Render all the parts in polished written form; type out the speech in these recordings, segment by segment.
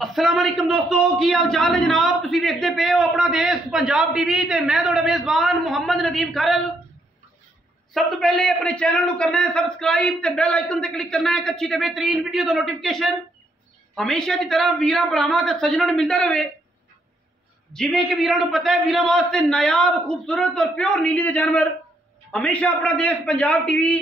अस्सलाम वालेकुम दोस्तों, की हाल चाल है जनाब। तुसीं देखते पे हो अपना देश पंजाब टीवी ते मैं तुहाडा मेज़बान मुहम्मद नदीम खरल। सब तो पहले अपने चैनल को करना है सबसक्राइब ते बेल आइकन ते क्लिक करना है एक अच्छी ते बेहतरीन वीडियो का नोटिफिकेशन हमेशा की तरह वीरां भरावां ते सज्जनां नूं मिलदा रहे। जिवें कि वीरां नूं पता है वीरां वास्ते नायाब खूबसूरत और प्योर नीली दे जानवर हमेशा अपना देश पंजाब टीवी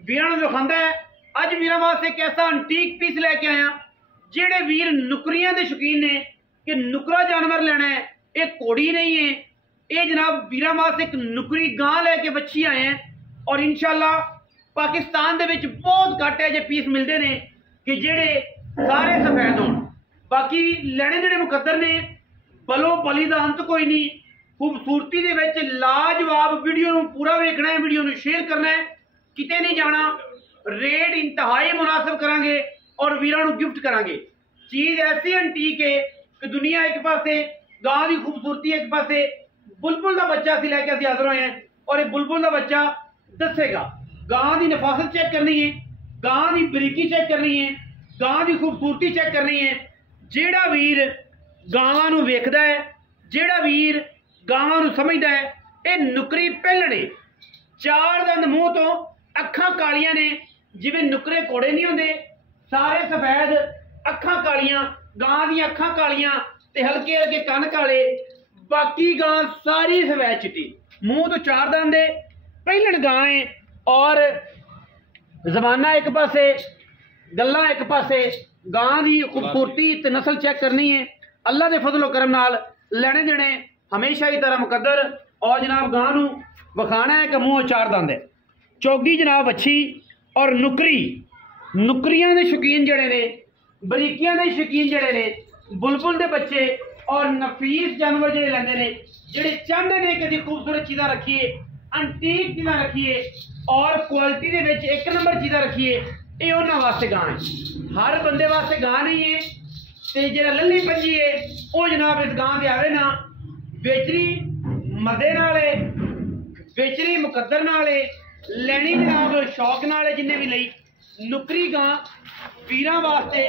वीरां नूं दिखांदा है। अज वीरां वास्ते एक ऐसा एंटीक पीस लैके आया जेड़े वीर नुकरियां दे शौकीन ने कि नुकरा जानवर लेना है, ये घोड़ी नहीं है, ये जनाब वीरां वास्ते एक नुकरी गां लैके बच्ची आए हैं। और इंशाल्लाह पाकिस्तान दे विच बहुत घट है जे पीस मिलते हैं कि जेड़े सारे सफेद होण। बाकी लैने जेड़े मुकद्दर ने बलो बली दा अंत कोई नहीं। खूबसूरती दे विच लाजवाब वीडियो नूं पूरा वेखना है, वीडियो नूं शेयर करना है, किते नहीं जाना। रेट इंतहाई मुनासिब करांगे और वीरां नूं गिफ्ट करांगे। चीज़ ऐसी एंटीक है कि दुनिया एक पासे गां की खूबसूरती एक पासे बुलबुल का बच्चा असीं लैके असीं हाज़र होए हैं और ये बुलबुल का बच्चा दसेगा। गां की नफासत चेक करनी है, गां की बरीकी चेक करनी है, गां की खूबसूरती चेक करनी है। जेड़ा वीर गावां नूं वेखदा है, जेड़ा वीर गावां नूं समझदा है, ये नुकरी पहलणे चार दंद मूँह तो अखां कालियां ने जिवें नुकरे घोड़े नहीं होंदे सारे सफेद अखां कालियां। गां दी अखां कालियां ते हल्के हल्के कन काले, बाकी गां सारी सफेद चिट्टी, मूँह तो चार दंद है, पहलण गां है। और जमाना एक पासे गल्लां एक पासे गां दी खूबसूरती ते नस्ल चेक करनी है। अल्लाह दे फजलो करम नाल लेने देने हमेशा ही तरह मुकद्दर। और जनाब गां नूं विखाना है कि मूँह चार दंद है, चौगी जनाब अच्छी और नुकरी नुकरियां दे शौकीन जड़े ने, बरीकियां दे शौकीन जड़े ने, बुलबुल दे बच्चे और नफीस जानवर जड़े लैंदे ने, जड़े चाहते ने कि खूबसूरत चीज़ां रखिए, एंटीक चीज़ां रखिए और क्वालिटी दे विच एक नंबर चीज़ां रखिए, ये उन्हां वास्ते गां है। हर बंदे वास्ते गां नहीं है। तो जिहड़ा लल्ली पंजी है वो जनाब इस गां दे आवे ना, बेचरी मजे नाल है, बेचरी मुकद्दर नाल है, लैनी जनाब शौक नाल है। जिन्हें भी लई नुकरी गां वीरां वास्ते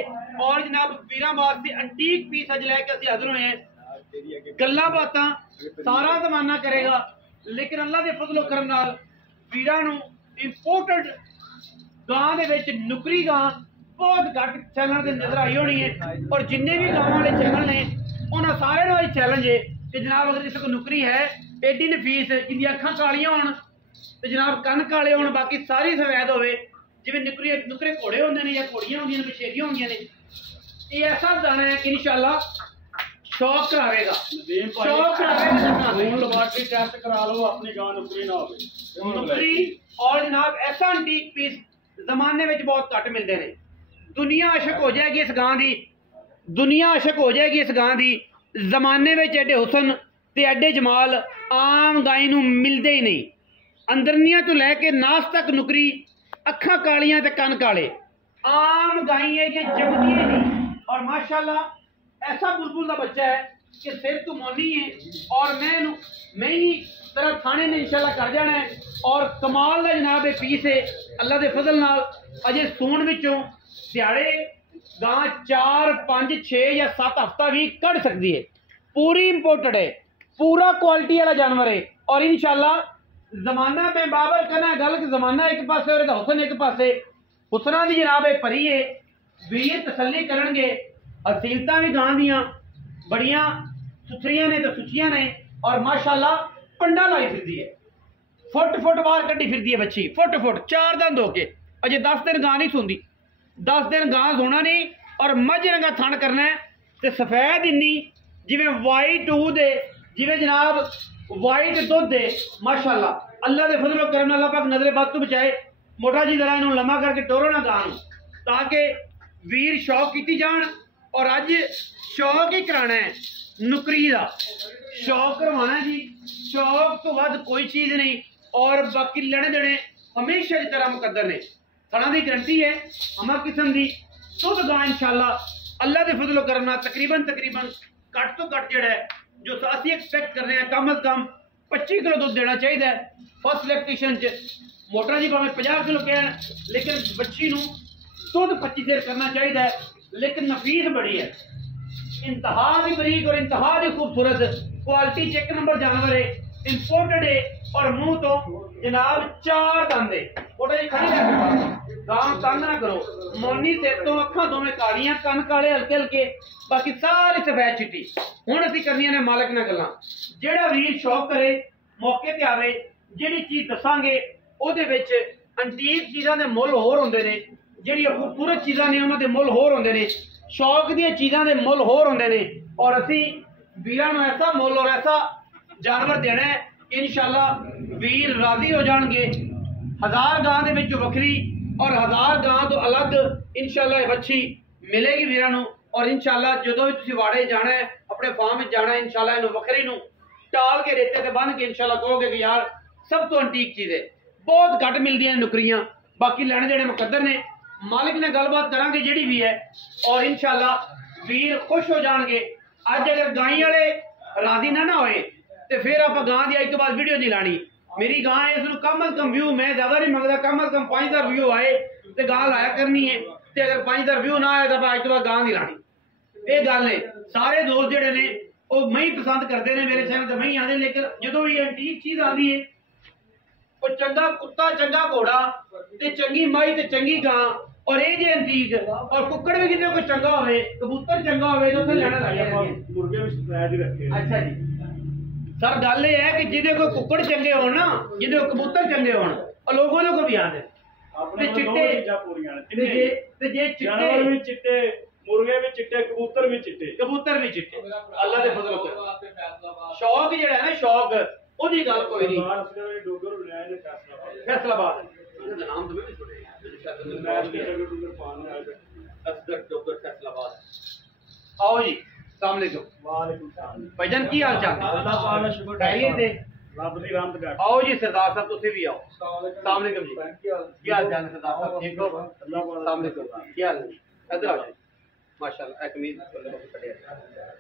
और जनाब वीरां वास्ते एंटीक पीस अज लैके असीं हाज़र होए हैं। गल्लां बातां सारा जमाना करेगा, लेकिन अल्लाह दे फजलो करम नाल वीरां नूं इंपोर्टेड गां दे विच नुकरी गां बहुत घट चैनल दे नजर आई होनी है। और जिन्ने भी गांव वाले चैनल ने उन्हां सारे नाल चैलेंज है कि जनाब अगर जिस कोई नुकरी है एडी नफीस जिंदी अखां कालियां होण ते जनाब कन काले होण, बाकी सारी सफेद होवे जिवें नुकरे घोड़े होंदे ने या घोड़ियां होंदियां ने, बछेरियां होंदियां ने। ये ऐसा दाना है कि इंशाल्लाह शौक करावेगा, शौक करावेगा। लेबोरेटरी टेस्ट करा लो, अपनी गां नुकरी ना होवे नुकरी। और जनाब ऐसा एंटीक पीस जमाने में बहुत घट मिलते हैं। दुनिया अशक हो जाएगी इस गां की, दुनिया अशक हो जाएगी इस गां की। जमाने में एडे हुसन ते एडे जमाल आम गाय नूं मिलते ही नहीं। अंदरनिया तो लैके नास तक नुकरी, अखां कालियां ते कन काले, आम गाई है ये जमदी है नहीं। और माशाल्लाह ऐसा बुलबुल का बच्चा है कि सिर तो मोनी है। और मैं ही तरह थाने ने इंशाल्लाह कर जाना है। और कमाल का जनाब ये पीस है अल्लाह के फजल नाल। अजे सूण विचों दिहाड़े गां 4, 5, 6 या 7 हफ्ता भी कढ़ सकती है। पूरी इंपोर्टेड है, पूरा क्वालिटी वाला जानवर है। और इंशाल्लाह जमाना में बाबर कहना गल कि जमाना एक पासे और हुसन एक पासे, हुसना की जनाब भरी है। वीर तसल्ली करनगे, असीलतां भी गां दियां बड़ियां सुथरियां ने तो सुचियां ने। और माशाल्लाह पंडा लाई फिरदी है, फुट बाहर कड्डी फिरदी है बच्ची, फुट चार दंद होके। अजे 10 दिन गां नहीं सुनती, 10 दिन गां सोना नहीं। और मझ रंगा थन करना है तो सफेद इन्नी जिवें वाइट दूध है, जिवें जनाब वाइट दुध है। माशाल्लाह अल्लाह के फजलो करम अल्लाह पाक नजरे बद तो बचाए। मोटा जी जरा इन्हूं लम्मा करके टोरो ना गां ताकि वीर शौक की जान। और अज शौक ही कराना है, नुकरी का शौक करवाना जी, शौक तो वध कोई चीज़ नहीं। और बाकी लेने देने हमेशा की तरह मुकद्दर ने। थना की गारंटी है अमर किस्म की दुध गां इंशाल्लाह अल्लाह के फजलो करम नाल तकरीबन घट तो घट जड़ा है जो असीं एक्सपैक्ट कर रहे हैं कम अज कम 25 किलो दुध देना चाहिए फर्स्ट लैक्टेशन च। मोटा जी भावें 50 किलो कह, लेकिन बच्ची नूं दुध 25 देर करना चाहिए। लेकिन नफीस बड़ी है, इंतहा दी बरीक और इंतहा दी खूबसूरत क्वालिटी चेक नंबर जानवर है, इंपोर्टेड है और मुंह तो जनाब 4 दंद है। फोटो जी खड़ी रख गांव तंग ना करो, मोनी सिर तो अखा दोवें कालियां, कन काले हल्के हल्के, बाकी सारी सफेद चिट्टी। हुण असीं करनियां ने मालिक नाल गल्लां। जेड़ा वीर शौक करे मौके ते आवे, जेड़ी चीज दसांगे ओहदे विच अंटीक चीज़ां दे मुੱਲ होर हुंदे ने, ਜਿਹੜੀਆਂ खूबसूरत चीज़ां ने उन्हां दे मुੱਲ होर हुंदे ने, शौक ਦੀਆਂ चीज़ां दे मुੱਲ होर हुंदे ने। और असीं वीरां नूं ऐसा मुੱਲ और ऐसा जानवर देना है इंशाअल्लाह वीर राजी हो जाणगे। 1000 गां दे विच वखरी और 1000 गां तो अलग इंशाअल्लाह बच्ची मिलेगी वीरां नूं। और इंशाअल्लाह जदों भी तुसीं वाड़े जाना है, अपने फार्म में जाना है, इंशाअल्लाह इहनूं वखरी नूं टाल के रेते ते बन के इंशाअल्लाह कहोगे कि यार सब तो अंटीक चीज़ है। बहुत घट मिलदियां नुकरियां, बाकी लैने देने मुकद्दर ने। मालिक ने गलबात करांगे जेड़ी भी है और इंशाअल्लाह वीर खुश हो जाएंगे। अज अगर गाई वाले राजी ना होए तो फिर आप गां दी अज तो बाद वीडियो नहीं लानी। मेरी गां है, इसनूं कम अज कम व्यू मैं ज्यादा नहीं मंगदा, कम अज कम 5000 व्यू आए तो गां लाया करनी है, तो अगर 5000 व्यू ना आए तो अज तो बाद गां नहीं लानी। ये गल है। सारे दोस्त जेडे ने वो मैं ही पसंद करते हैं, मेरे चैनल तो मैं ही आते, लेकिन जो भी एंटीक चीज़ आती है वो चंगा कुत्ता, चंगा घोड़ा ते चंगी माई ते चंगी गां और ये जे अंतीक और कुक्कड़ भी कितने कोई चंगा होवे, कबूतर चंगा होवे तो लेना लगे मुर्गे भी सफेद ही रखे। अच्छा जी सर, गल ये है कि जिन्हें कोई कुक्कड़ चंगे होण ना, जिन्हें कबूतर चंगे होण और लोगों को भी आते अपने चिट्टे चीज़ां पूरीਆਂ ने। ते जे जानवर भी चिट्टे, मुर्गे भी चिट्टे, कबूतर भी चिट्टे, अल्लाह दे फजल कर। शौक जेड़ा है ना, शौक ओदी गल कोई नहीं। डोगर बनाया ने फैसलाबाद इहदा नाम तो भी सुने असगर डोगर फैसलाबाद। आओ जी, अस्सलाम वालेकुम। वालेकुम सलाम भाईजान की हाल चाल? अल्लाह पाक दा शुक्र खैरियत है? रब दी रहमत कर। आओ जी सरदार साहब, तुसी भी आओ। अस्सलाम वालेकुम जी, की हाल चाल है सरदार साहब? ठीक हो? अल्लाह पाक अस्सलाम वालेकुम, की हाल है? इधर आओ जी, माशाल्लाह एक कमीज।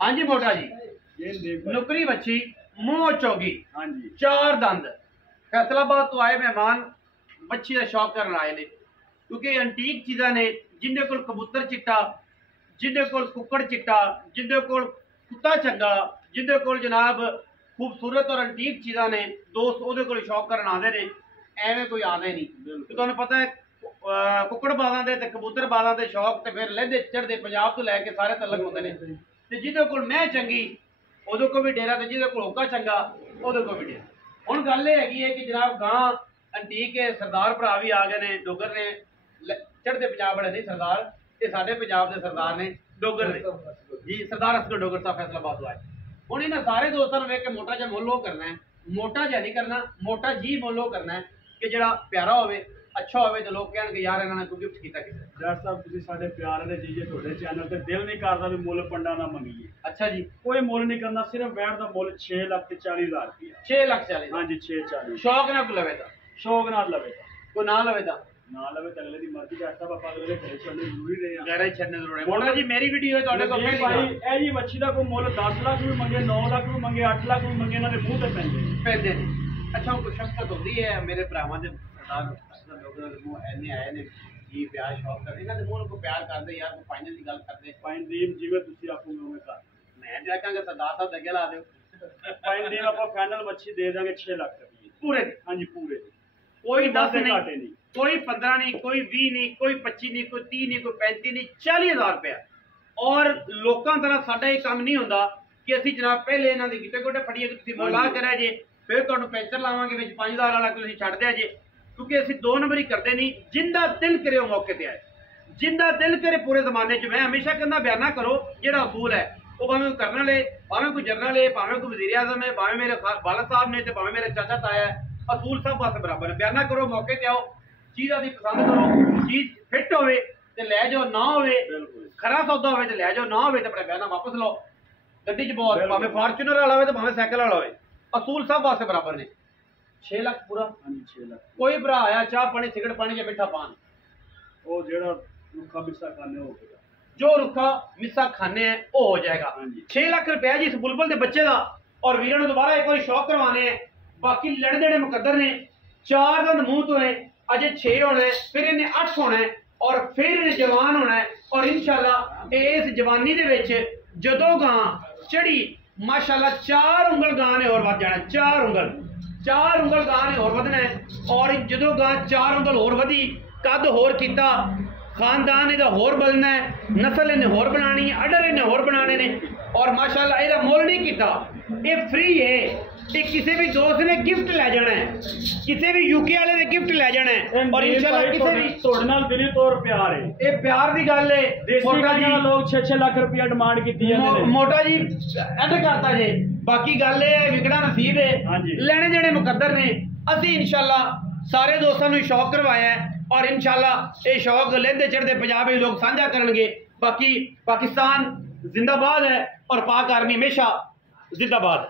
हां जी मोटा जी, ये देख नुकरी बच्ची, मुंह चौगी, हां जी 4 दंद। फैसलाबाद तो आए मेहमान बच्ची का शौक करने आए ने, क्योंकि अंटीक चीज़ां ने, जिंदे कोल कबूतर चिट्टा, जिंदे कोल कुक्कड़ चिट्टा, जिंदे कोल कुत्ता चंगा, जिंदे कोल जनाब खूबसूरत और अंटीक चीज़ां ने, दोस्त ओहदे कोल शौक करन आंदे ने, एवें कोई आंदे नहीं। तो तुहानूं पता है कुक्कड़ बाज़ां दे ते कबूतर बाज़ां दे शौक ते फिर लहदे चढ़दे पंजाब तो लैके सारे तलक होंदे ने। ते जिहदे कोल मैं चंगी ओहदे कोल भी डेरा, ते जिहदे कोल होका चंगा ओहदे कोल भी डेरा। हुण गल ये हैगी है कि जनाब गां अंटीक है, सरदार भरा भी आ गए ने, डोगर ने, चढ़ते पंजाब वाले नहीं सरदार, ते साडे पंजाब दे सरदार ने डोगर ने जी, सरदार असगर डोगर साहब फैसलाबाद तो आए। हुण इन्हां सारे दोस्तां नूं वेख के मोटा जिहा मुੱਲ ਉਹ करना है, मोटा जिहा नहीं करना, मोटा जी मुੱਲ ਉਹ करना है कि जिहड़ा प्यारा होवे, अच्छा होवे, तो लोग कहणगे यार इन्हां ने कोई गिफ्ट कीता किसे। डॉक्टर साहब तुसीं साडे प्यार दे जीजे ਤੁਹਾਡੇ चैनल ते दिल नहीं करदा भी मुੱਲ पंडा ना मंगीए। अच्छा जी, कोई मुੱਲ नहीं करना, सिर्फ बैठ दा मुੱਲ 6,40,000 रुपया। 6,40,000 हां जी 6,40,000 शौक ना को लवे ता, शौक नाल लवे कोई ना लवे ता ना लवे तो अगले दी मर्जी। डॉक्टर साहब आप अगले घरे छोड़ने जरूरी नहीं है, गहरे छड़ने जरूर है। मोटा जी मेरी वीडियो है ਤੁਹਾਡੇ ਕੋਲ भाई पहली ए जी मच्छी दा कोई मुੱਲ 10 लाख भी मंगे, 9 लाख भी मंगे, 8 लाख भी मंगे, इन्हां दे मूंह ते पैंदे पैदे ने। अच्छा कोई शख्सियत होती है मेरे भरावां दे सरदार असगर डोगर दे मूंह ऐने आए ने जी प्यार शौक करदे, इन्हां दे मूंह को प्यार करदे यार, कोई फाइनल दी गल करदे। फाइनल जिवें तुसीं आखोगे उवें कर। मैं ते आखांगा सरदार साहब दे अगे ला दिओ, फाइनल आप फाइनल मच्छी दे देंगे 6 लाख रुपये पूरे हाँ जी पूरे। कोई 10 घाटे नहीं, नहीं, कोई 15 नहीं, कोई 20 नहीं, कोई 25 नहीं, कोई 30 नहीं, कोई 35 नहीं, 40,000 रुपया। और लोगों तरह साडा ये काम नहीं होंदा कि ਅਸੀਂ जनाब पहले इन्हां दे गिट्टे गोटे फड़िए कि ਤੁਸੀਂ ਮੌਲਾ ਕਰਿਆ ਜੇ, ਫਿਰ ਤੁਹਾਨੂੰ ਪੈਂਚਰ ਲਾਵਾਂਗੇ ਵਿੱਚ 5,000 ਵਾਲਾ ਤੁਸੀਂ ਛੱਡ ਦਿਆ ਜੇ, ਕਿਉਂਕਿ ਅਸੀਂ 2 ਨੰਬਰ ही करते नहीं। जिंदा दिल करे वो मौके ते आए, जिंदा दिल करे पूरे जमाने च। मैं हमेशा कहना बयाना करो जेड़ा असूल है, वो भावें कोई करने वाले, भावें कोई जनरल है, भावें कोई वजीर आजम है, भावें मेरे वालद साहब ने, भावें मेरे चाचा ताया है, असूल सब पासे बराबर है। बयाना करो, मौके ते आओ, चीज़ आदि पसंद करो, चीज़ फिट होवे ते लै जाओ, ना होवे खरा सौदा होवे ते लै जाओ, ना होवे ते अपना बयाना वापस लो। गड्डी च बहुत भावें फॉर्चूनर वाला होवे ते भावें साइकिल वाला होवे, असूल सब पासे बराबर ने। 6 लाख पूरा हाँ जी 6 लाख। कोई भरा आया चाह पानी सिगरेट पानी या मिठा पान, वो जेड़ा रुखा बिस्सा खाने हो गया, जो रुखा मिस्सा खाने हैं वो हो जाएगा। हाँ जी 6 लाख रुपया जी इस बुलबुल के बच्चे का। और वीरों ने दोबारा एक बार शौक करवाने हैं, बाकी लड़ देने मुकद्दर ने। 4 दंद मूंह तो है, अजे 6 होना है, फिर इन्हें 8 होना है और फिर जवान होना है। और इंशाल्लाह इस जवानी दे विच ਜਦੋਂ ਗਾਂ ਚੜੀ ਮਾਸ਼ਾਅੱਲਾ 4 ਉਂਗਲ ਗਾਂ ਨੇ ਹੋਰ ਵੱਧ ਜਾਣਾ, 4 ਉਂਗਲ ਗਾਂ ਨੇ ਹੋਰ ਵਧਣਾ ਹੈ। ਔਰ ਜਦੋਂ ਗਾਂ 4 ਉਂਗਲ ਹੋਰ ਵਧੀ, ਕੱਦ ਹੋਰ ਕੀਤਾ, ਖਾनदान ਇਹਦਾ ਹੋਰ ਬਦਲਣਾ ਹੈ, ਨਸਲ ਇਹਨੇ ਹੋਰ ਬਣਾਣੀ ਹੈ, ਅਡਰ ਇਹਨੇ ਹੋਰ ਬਣਾਣੇ ਨੇ। ਔਰ ਮਾਸ਼ਾਅੱਲਾ ਇਹਦਾ ਮੁੱਲ ਨਹੀਂ ਕੀਤਾ, ਇਹ ਫ੍ਰੀ ਹੈ। ਇਹ ਕਿਸੇ ਵੀ ਦੋਸਤ ਨੇ ਗਿਫਟ ਲੈ ਜਾਣਾ ਹੈ, ਕਿਸੇ ਵੀ यूके वाले ने गिफ्ट ले जाना है। और इंशाल्लाह किसी भी ਤੁਹਾਡੇ ਨਾਲ ਦਿਲੀ ਤੌਰ ਪਿਆਰ ਹੈ, ਇਹ ਪਿਆਰ ਦੀ ਗੱਲ ਹੈ। ਮੋਟਾ ਜੀ ਲੋਕ 6-6 ਲੱਖ ਰੁਪਇਆ ਡਿਮਾਂਡ ਕੀਤੀ ਜਾਂਦੇ ਨੇ। ਮੋਟਾ ਜੀ ਐਂਡ ਕਰਤਾ ਜੇ, ਬਾਕੀ ਗੱਲ ਇਹ ਹੈ ਵਿਕਣਾ ਨਸੀਬ ਹੈ, ਲੈਣੇ ਦੇਣੇ ਮੁਕੱਦਰ ਨੇ। ਅਸੀਂ इंशाल्लाह ਸਾਰੇ ਦੋਸਤਾਂ ਨੂੰ ਸ਼ੌਕ ਕਰਵਾਇਆ ਹੈ और इंशाल्लाह ਇਹ ਸ਼ੌਕ ਲੈਂਦੇ ਚੜਦੇ ਪੰਜਾਬ ਦੇ ਲੋਕ ਸਾਂਝਾ ਕਰਨਗੇ। ਬਾਕੀ ਪਾਕਿस्तान जिंदाबाद है और पाक आर्मी हमेशा जिंदाबाद।